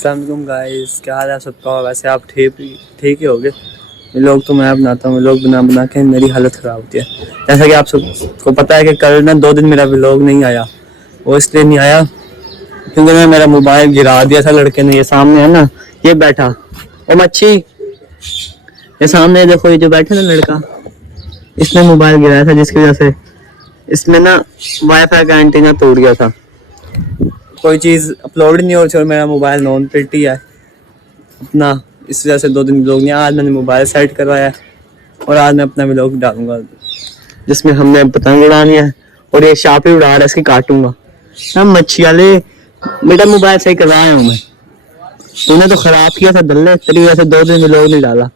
अस्सलाम गाइस, क्या हाल है सबका। वैसे आप ठीक ही होगे। लोग तो मैं बनाता हूँ, लोग बना बना के मेरी हालत ख़राब होती है। जैसा कि आप सबको पता है कि कल ना 2 दिन मेरा व्लॉग नहीं आया। वो इसलिए नहीं आया क्योंकि मैं मेरा मोबाइल गिरा दिया था लड़के ने। ये सामने है ना, ये बैठा वो मच्छी, ये सामने देखो, ये जो बैठा ना लड़का, इसने मोबाइल गिराया था, जिसकी वजह से इसमें ना वाईफाई का एंटीना टूट गया था। कोई चीज़ अपलोड नहीं हो रही और मेरा मोबाइल नॉन प्रिंट ही है अपना। इस वजह से 2 दिन व्लॉग नहीं। आज मैंने मोबाइल सेट करवाया है और आज मैं अपना व्लॉग डालूंगा जिसमें हमने पतंग उड़ानी है और ये शाप ही उड़ा रहा है, इसकी काटूंगा। हम मच्छी वाले, बेटा मोबाइल सही करवाया हूँ मैं, तूने तो खराब किया था दल्ले, तेरी वजह से 2 दिन व्लॉग नहीं डाला।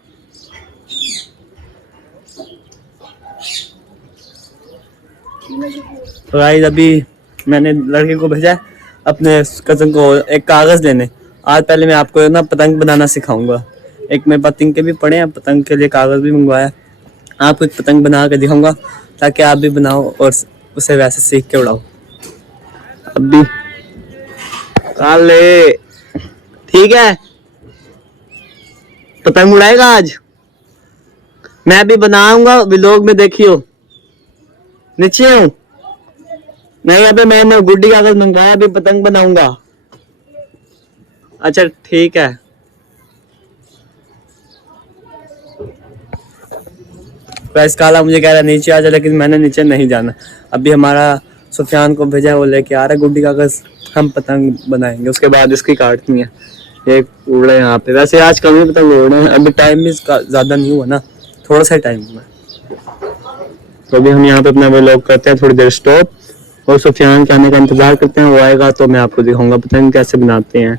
तो गाइस अभी मैंने लड़के को भेजा है अपने कज़न को एक कागज़ लेने। आज पहले मैं आपको ना पतंग बनाना सिखाऊंगा। एक मैं पतंग के भी पढ़े हैं, पतंग के लिए कागज़ भी मंगवाया। आपको एक पतंग बना के दिखाऊंगा ताकि आप भी बनाओ और उसे वैसे सीख के उड़ाओ। अभी काले ठीक है, पतंग उड़ाएगा आज, मैं भी बनाऊंगा व्लॉग में, देखियो। नीचे हूँ नहीं, अबे मैंने गुड्डी कागज मंगवाया, अभी पतंग बनाऊंगा। अच्छा ठीक है। वैसे काला मुझे कह रहा है नीचे आ जा, लेकिन मैंने नीचे नहीं जाना। अभी हमारा सुफियान को भेजा है, वो लेके आ रहा है गुड्डी कागज, हम पतंग बनाएंगे, उसके बाद इसकी काटनी है। ये उड़ रहे हैं यहाँ पे। वैसे आज कम ही पतंग उड़ रहे हैं, अभी टाइम भी ज़्यादा नहीं हुआ ना, थोड़ा सा टाइम हुआ। तो अभी हम यहाँ पे अपना व्लॉग करते हैं, थोड़ी देर स्टॉप, और सुफियान के आने का इंतजार करते हैं। वो आएगा तो मैं आपको दिखाऊंगा पतंग कैसे बनाते हैं।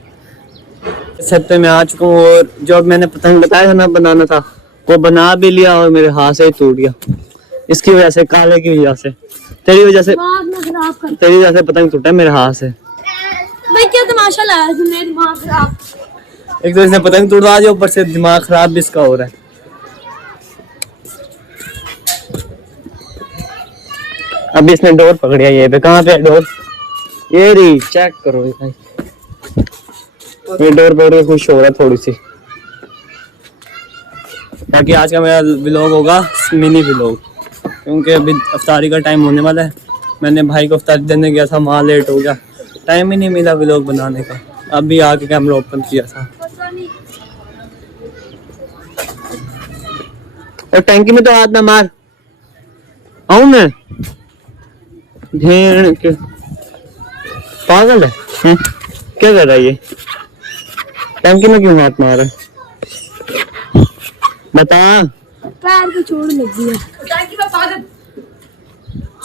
छत पे मैं आ चुका हूँ और जो मैंने पतंग बताया था ना बनाना था, वो बना भी लिया और मेरे हाथ से ही टूट गया। इसकी वजह से, काले की वजह से, तेरी वजह से पतंग टूटा मेरे हाथ से। भाई क्या तमाशा लाया तुमने, दिमाग खराब। एक तो इसने पतंग तोड़वा दिया, ऊपर से दिमाग खराब भी इसका हो रहा है। अभी इसने डोर पकड़िया, ये पे कहाँ पे डोर, ये रही, चेक करो भाई। ये डोर पकड़ के खुश हो रहा है थोड़ी सी, ताकि आज का मेरा व्लॉग होगा मिनी व्लॉग, क्योंकि अभी अफ्तारी का टाइम होने वाला है। मैंने भाई को अफ्तारी देने गया था, वहाँ लेट हो गया, टाइम ही नहीं मिला व्लॉग बनाने का। अभी आके कैमरा ओपन किया था। और टैंकी में तो हाथ ना मार, आऊं मैं भेड़ के पागल है। क्या कर रहा है ये, टैंकी में क्यों हाथ मार रहा है, बता। पैर पे चोट लग गई है। टैंकी में पागल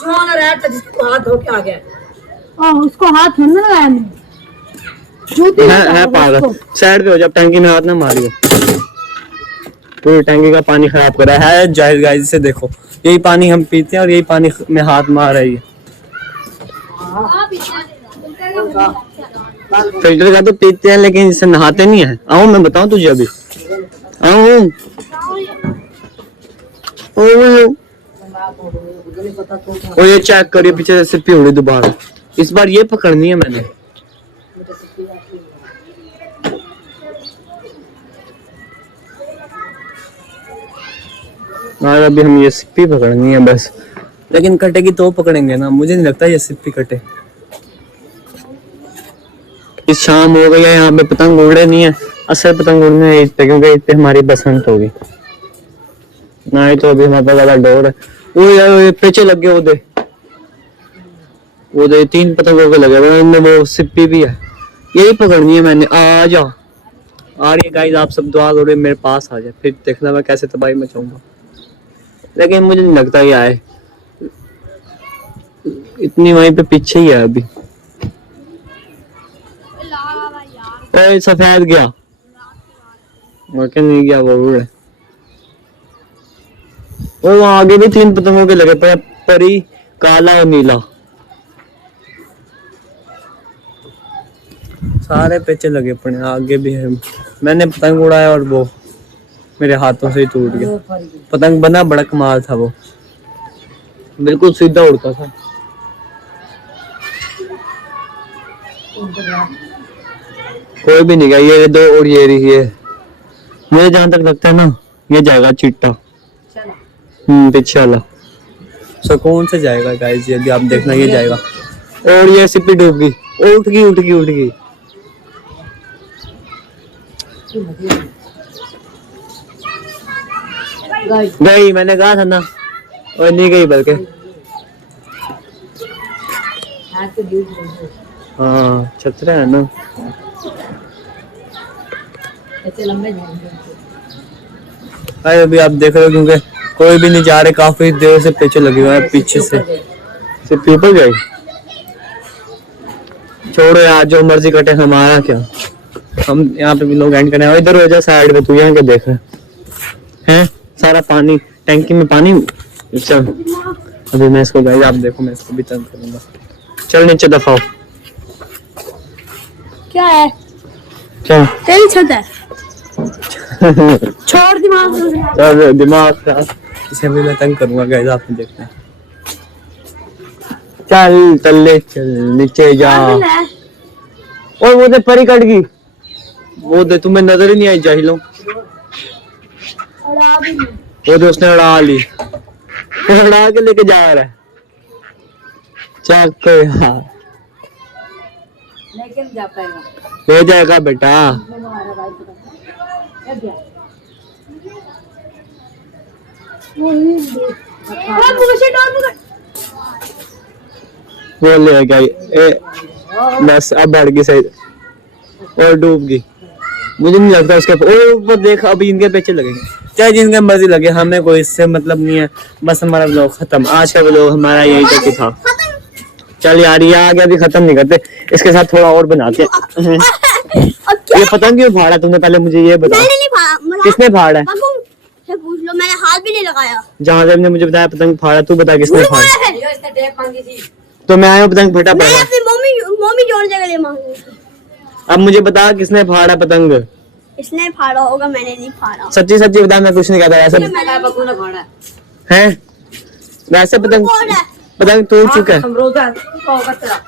जवान रहता जिसको हाथ धो के आ गया। हां उसको हाथ नहीं लगाया मैंने, है पागल। साइड पे हो जा, टैंकी में हाथ ना मारियो। पूरी टैंकी का पानी खराब कर रहा है जाहिर गाइस से। देखो यही पानी हम पीते हैं और यही पानी में हाथ मार रही है। फिल्टर का तो पीते हैं लेकिन इससे नहाते नहीं है। आऊं मैं बताऊं तुझे, अभी आऊं। और ये चेक करिए पीछे से सिर्फ उड़ी दोबारा, इस बार ये पकड़नी है मैंने। और अभी हम ये सिप्पी पकड़नी है बस, लेकिन कटेगी तो पकड़ेंगे ना, मुझे नहीं लगता ये सिप्पी कटे। इस शाम हो गई है, यहाँ पे पतंग उड़े नहीं है। असल पतंग उड़ने है इस पे, क्योंकि इस पे हमारी बसंत होगी ना। ही तो अभी हमारे पास ज्यादा डोर है। वो यार पीछे लग गए, वो दे 3 पतंगों के लगे हुए, उनमें वो सिप्पी भी है। यही पकड़नी है मैंने। आ जा, आ रही है गाइस, आप सब दुआ करो मेरे पास आ जाए, फिर देखना मैं कैसे तबाही मचाऊंगा। लेकिन मुझे नहीं लगता ये आए, इतनी वहीं पे पीछे ही है अभी। ओए सफेद गया, नहीं गया, वो उड़े। और वहां आगे भी 3 पतंगों के लगे पड़े, परी, काला और नीला, सारे पेचे लगे पड़े। आगे भी है। मैंने पतंग उड़ाया और वो मेरे हाथों से ही टूट गया। पतंग बना बड़ा कमाल था, वो बिल्कुल सीधा उड़ता था। कोई भी नहीं गया, ये दो और ये रही है। मुझे जहां तक लगता है ना ये जाएगा चिट्टा, पीछे वाला सुकून से जाएगा गाइस। यदि आप देखना ये जाएगा, और ये सिप्पी डूब गई, उठ गई उठ गई उठ गई। गई, मैंने कहा था ना, और नहीं गई बल्कि। हाँ छतरा है ना, अरे अभी आप देख रहे हो क्योंकि कोई भी नहीं जा रहे, काफी देर से पीछे लगे हुए हैं, पीछे से ऊपर गए। छोड़ो यार, जो मर्जी कटे, हमारा क्या। हम यहाँ पे भी लोग एंड करें। इधर हो जा साइड में, तू यहाँ क्या देख रहे हैं? सारा पानी टैंकी में पानी। चल अभी मैं इसको, गाइस आप देखो, मैं इसको भी तंग करूंगा। चल नीचे दफाओ। क्या है? चल तेरी छत है। छोड़ दिमाग। चल दिमाग खराब, इसे भी मैं तंग करूंगा गाइस, आपने देखना। चल तल्ले चल, नीचे जा। और वो दे परी कट गई, वो दे, तुम्हें नजर ही नहीं आई जाहिलों। वो दे उसने उड़ा ली, उड़ा के लेके जा रहा है। चक यार, लेकिन जा पाएगा, ले जाएगा बेटा। वो ले गई, बस अब बढ़ गई सही, और डूब गई। मुझे नहीं लगता उसके ऊपर देख, अभी इनके पीछे लगेंगे, चाहे जिनके मर्जी लगे, हमें कोई इससे मतलब नहीं है। बस हमारा व्लॉग खत्म, आज का व्लॉग हमारा यही तक ही था। चल यार ये आ गया, अभी खत्म नहीं करते, इसके साथ थोड़ा और बनाते हैं। ये पतंग क्यों फाड़ा तुमने, पहले मुझे ये बता। मैंने नहीं फाड़ा। किसने फाड़ा है? पूछ लो, मैंने हाथ भी नहीं लगाया। जहाँ से मुझे बताया पतंग फाड़ा, तू बता किसने फाड़ा? इसने टेप मांगी थी, तो मैं आया पतंग फटा मैंने पड़ा। अपनी मम्मी जोड़ने के लिए मांगी। अब मुझे बता किसने फाड़ा पतंग? इसने फाड़ा होगा, मैंने नहीं फाड़ा। सच्ची सच्ची बता, मैं कुछ नहीं कहता ऐसे है। वैसे पतंग टूट चुका है,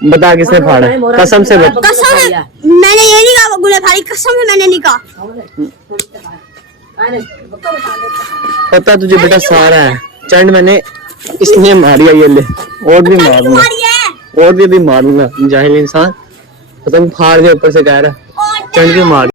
बता किसने फाड़ा? कसम से बता। कसम है, मैंने ये नहीं कहा बबूल ने फाड़ी, कसम है मैंने नहीं कहा। पता तुझे बेटा सारा है, चंड मैंने इसलिए मारी है, ये ले और भी मारूंगा, और भी मारूंगा। जाहिल इंसान पतंग फाड़ के ऊपर से कह रहा है चंड के मार।